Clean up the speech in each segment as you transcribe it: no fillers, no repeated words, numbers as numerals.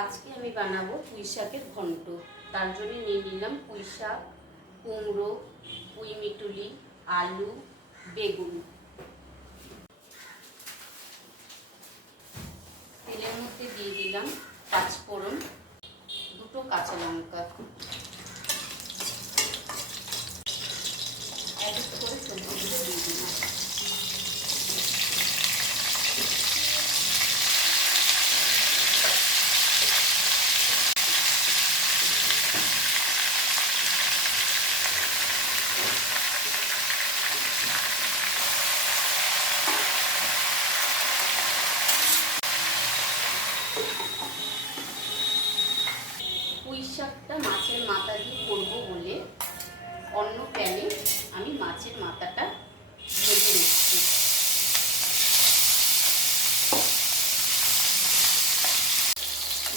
আজকে আমি বানাবো পুঁই শাকের ঘন্ট। তার জন্য নিয়ে নিলাম পুঁই শাক, কুমড়ো, পুঁই মিটুলি, আলু, বেগুন। তেলের মধ্যে দিয়ে দিলাম পাঁচফোড়ন, দুটো কাঁচা লঙ্কা, এক এক করে সবজিগুলো দিয়ে দিলাম। পুঁই শাকটা মাছের মাথা দিয়ে করবো বলে অন্য প্যানে আমি মাছের মাথাটা ভেজে নিচ্ছি।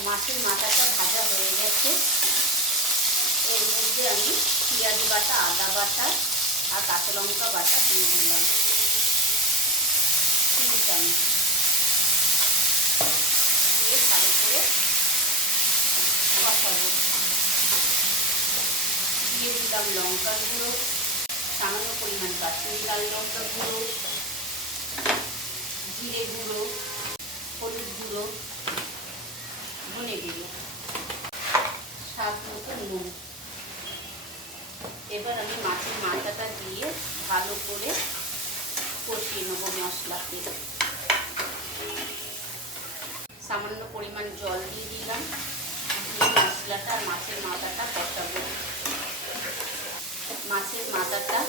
মাছের মাথাটা ভাজা হয়ে গেছে। এর মধ্যে আমি পেঁয়াজ বাটা, আদা বাটা আর কাঁচা লঙ্কা বাটা দিয়ে দিলাম 3 চামচ। দিয়ে ভালো করে কষাবো। দিয়ে দিলাম লঙ্কার গুঁড়ো, সামান্য পরিমাণ কাশ্মীরি লাল লঙ্কা গুঁড়ো, জিরে গুঁড়ো, হলুদ গুঁড়ো, ধনে গুঁড়ো, স্বাদ মতো নুন। এবার আমি মাছের মাথাটা দিয়ে ভালো করে কষিয়ে নেব মশলাতে। সামান্য পরিমাণ জল দিয়ে দিলাম, দিয়ে মশলাটা আর মাছের মাথাটা কষাবো। মাছের মাথাটা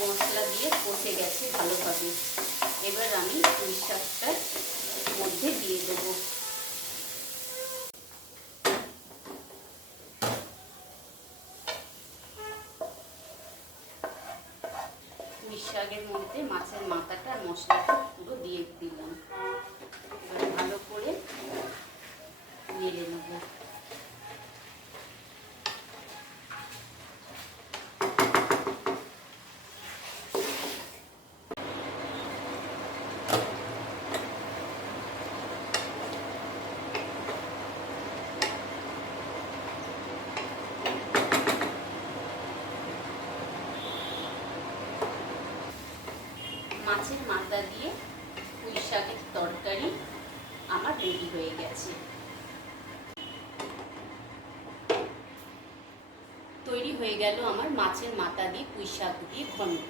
মশলা দিয়ে কষে গেছে ভালোভাবে। এবার আমি পুঁই শাকটার মধ্যে দিয়ে দেবো। পুঁই শাকের মধ্যে মাছের মাথাটা আর মশলাটা পুরো দিয়ে দিলাম। এবার ভালো করে নেড়ে নেব। মাছের মাথা দিয়ে পুঁই শাকের তরকারি আমার রেডি হয়ে গেছে। তৈরি হয়ে গেল আমার মাছের মাথা দিয়ে পুঁই শাক দিয়ে ঘন্ট।